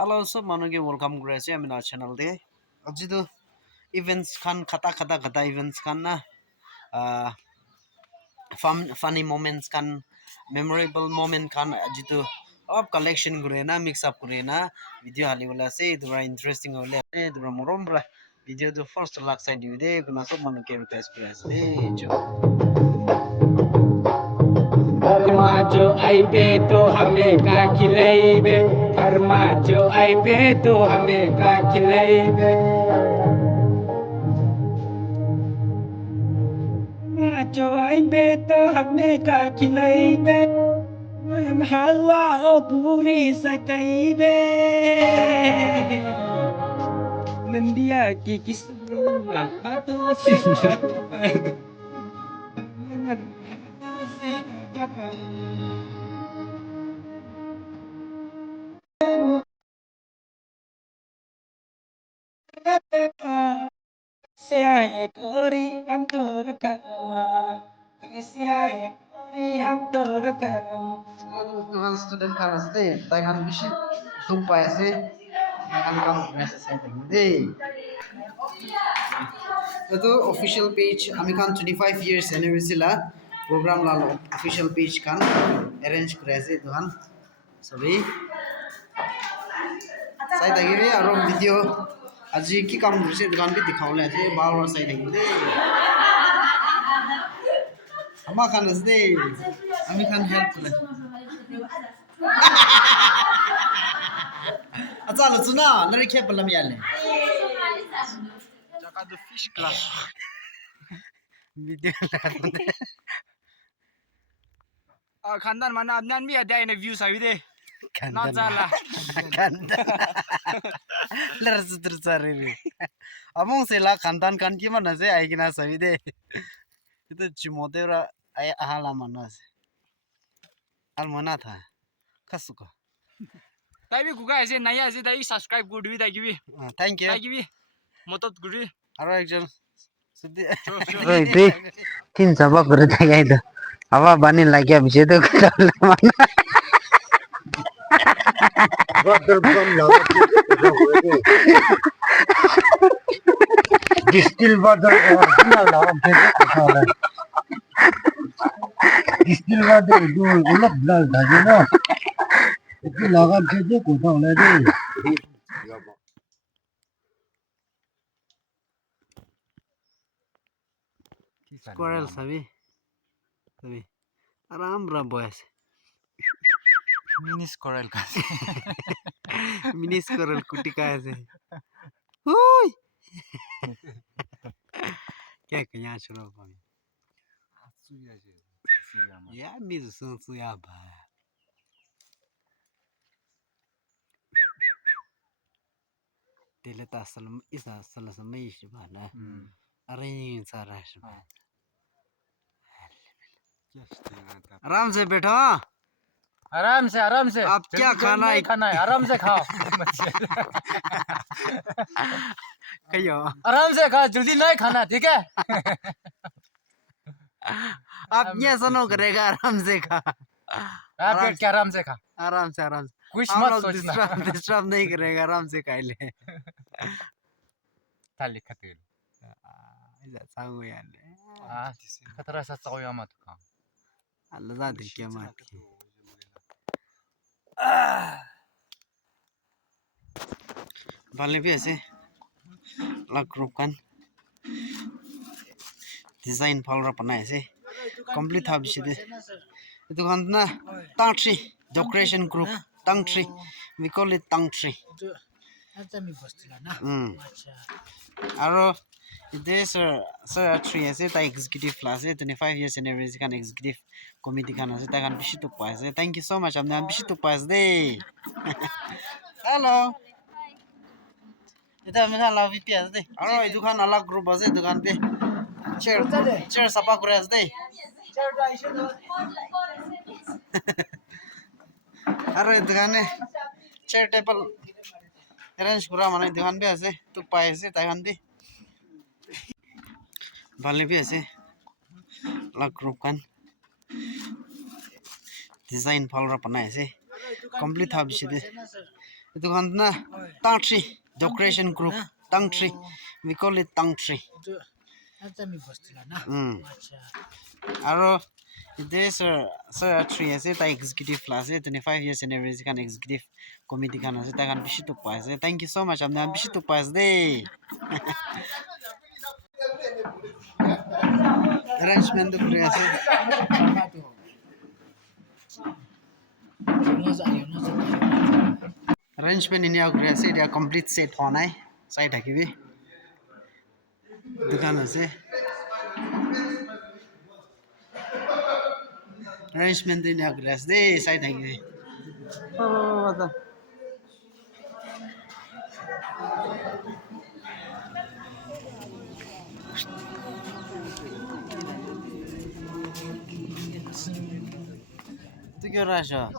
Hello, so manu ke welcome kuri ase ami na channel de. Aji to events khan khata events khan na uh, funny moments khan memorable moment khan aji to of collection kuri na mix up kuri na video hali wala ase idura interesting hole ase idura morom bra video to first lak side de kuna so manu ke request kuri ase jo जो आइबे तो हमें का खिलाइबे फरमा जो आइबे तो हमें का खिलाइबे जो आइबे तो हमें का खिलाइबे हम हलवा पूरी सकाइबे नंदिया की किस्मत तो से Siya kuri ang turkawa. Siya kuri ang turkawa. one student khan ase tai khan bishi duk pai ase khan kam kuri ase sai de itu official page ami khan 25 years anniversary la program la official page khan arrange kuri ase duhan sabi sai tagi aro video aji ki kam kurse dukan bi dikhaule ase bar bar sai tagi de ama khan ase de ami khan help kule acha lo chuna lari khe palam yale jaka do fish class video खानदान माना अदनान भी अध्याय ने view सावी दे ना जाला lar sutur sariri among se la khandan kan ki mana se ai gina sabi de itu chimote ra ai ahala mana se al mana tha kasuko ताई भी गुगा ऐसे नया ऐसे ताई सब्सक्राइब गुड भी ताई की भी thank you ताई की भी मदद गुडी aro ekjon sudi Oi, ti tin sabak করে দেখাই তো আবার বানি লাগিয়া বিছে তো ডিস্টিল বাজার অরিজিনাল লাগাম থেকে কথা বলে ডিস্টিল বাজার উলপ লাল থাকে না একটু লাগাম থেকে কথা বলে রে squirrel sabi aram ra boys mini squirrel का mini squirrel kutti ka ase oi kya kya churo pa ya mi sun su ya ba tele ta salam isa salam mai shi ba na arrange सारा shi ba आराम से बैठो आराम से आप क्या खाना है खाना है आराम से खाओ कहियो आराम से खाओ जल्दी नहीं खाना ठीक है आप ये सुनो करेगा आराम से खा आप पेट के आराम से खा आराम से कुछ हम मत लोग सोचना डिस्टर्ब नहीं करेगा आराम से खाई ले ताली खतिर ऐसा सांगू यार खतरा सा चाव मत खा अल्लाह जाते क्या मार Balik biasa, lagu kan desain pola apa nih sih, complete habis itu kan na tang tree decoration group tang tree, we call it tang tree. Aro itu sir tree sih, ta executive class sih, 25 years anniversary kan executive committee kan sih, ta kan bisi tu pas sih, thank you so much, amne bisi tu pas deh. Hello. Itu misal lagi pias deh. Aro itu kan alag grup aja itu kan deh. Chair sapa kuras deh. Aro itu kan deh. Chair table arrange kura mana itu kan biasa. Tuh payah sih tahan deh. Balik biasa. Alag grup kan. Desain pola apa nih sih? Complete habis deh. Itu kan na tang tree decoration group tang tree. We call it tang tree. Acha mi bostila na. Acha. Aro this sir tree ase ta executive class 25 years anniversary kan executive committee kan ase ta kan bishi tuk pa ase. Thank you so much. Amna bishi tuk pa ase de. Arrangement tu kuri ase. Arrangement ini aku kuri ase dia complete set honai. Side hakibi. Dukan ase. Arrangement ini aku kuri ase de side hakibi. Oh, ada. Tu kyo rasha?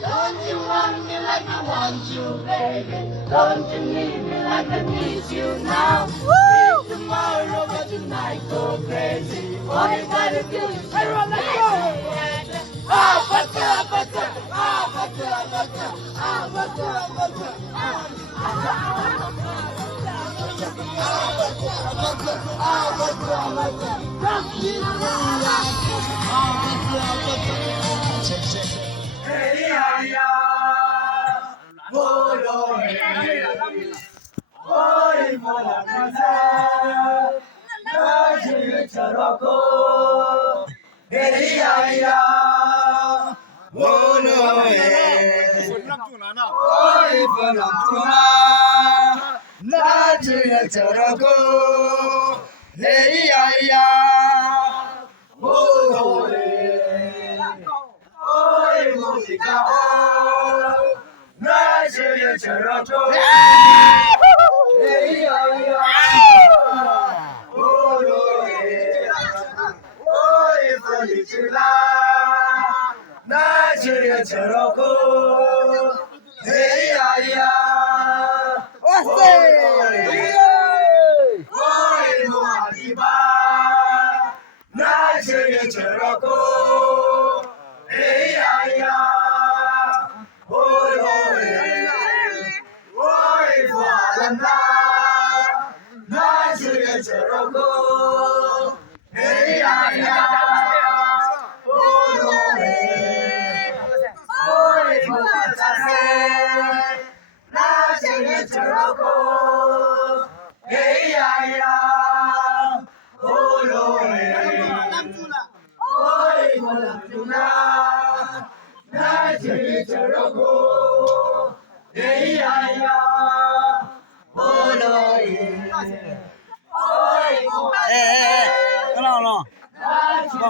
Don't you want me like I want you, baby? Don't you need me like I need you now? Woo! Tomorrow, but tonight go crazy. All you gotta do is everyone let go. Ah, butter, butter, ah, butter, butter, ah, butter, butter, Oi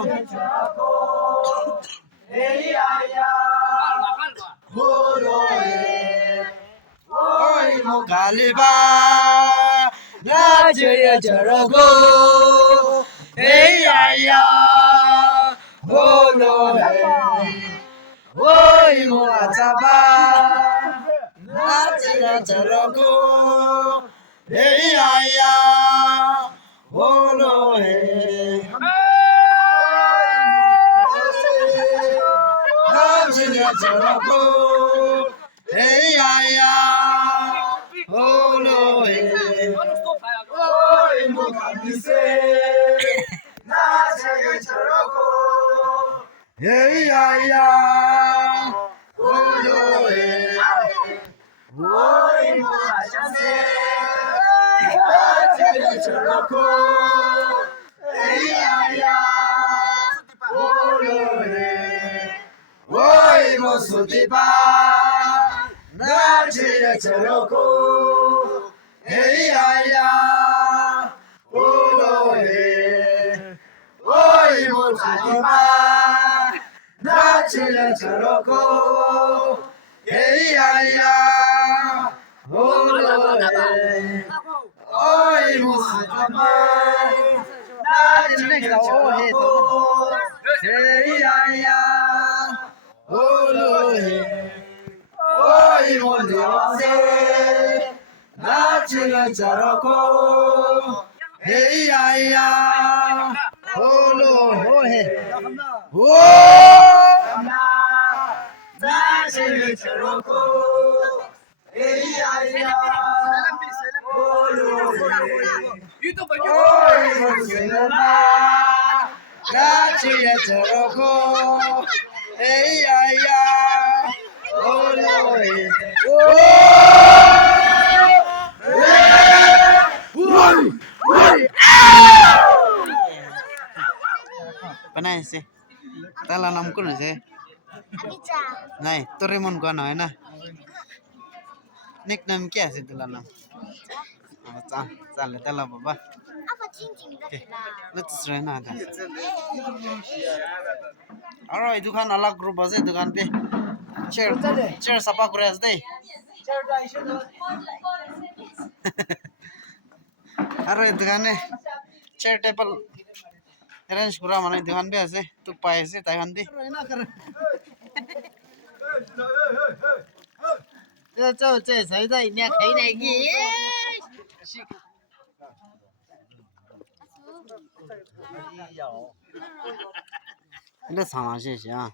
mo galiba na chaya charago hey ya ya holo hey oi mo ataba na chaya charago hey ya ya holo hey na chaya charago hey ya ya holo hey oi mo kanise na chaya charago hey ya ya holo hey oi mo achase na chaya charago hey ya ya holo hey oi mo sutiba na chaya charago hey ya ya holo hey oi mo sutiba na chaya charago hey ya ya holo hey oi mo sutiba na chaya charago hey ya ya holo hey oi mo diose na chaya charago hey ya ya holo hey oh na chaya charago hey ya ya holo oi mo diose na chaya charago hey ya ya holo Panay sih, tala nam ko na sih. Nay, Doraemon ko ano na. Nickname kya sih tala nam. Chale tala baba. Okay, let's try na da. Alright, dukan alag group ase dukan pe. Chair sapa kore as dei. Alright, dukan ne chair table arrange kura mana dukan be ase. Tu pai ase tai han bi. Cho chơi sai dai nè thấy này gì. Nó sao thế chứ à?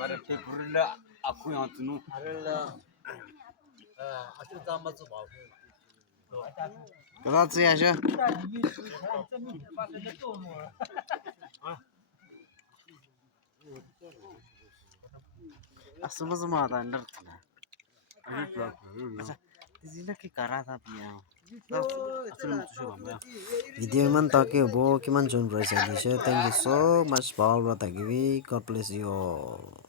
Para pekurla aku yang tunu. Cái đó gì à chứ? Asal semua ada under tu lah. Ini lagi kara tapi ya. Video man tak ke bo kiman John Bryce Thank you so much for watching. God bless you all.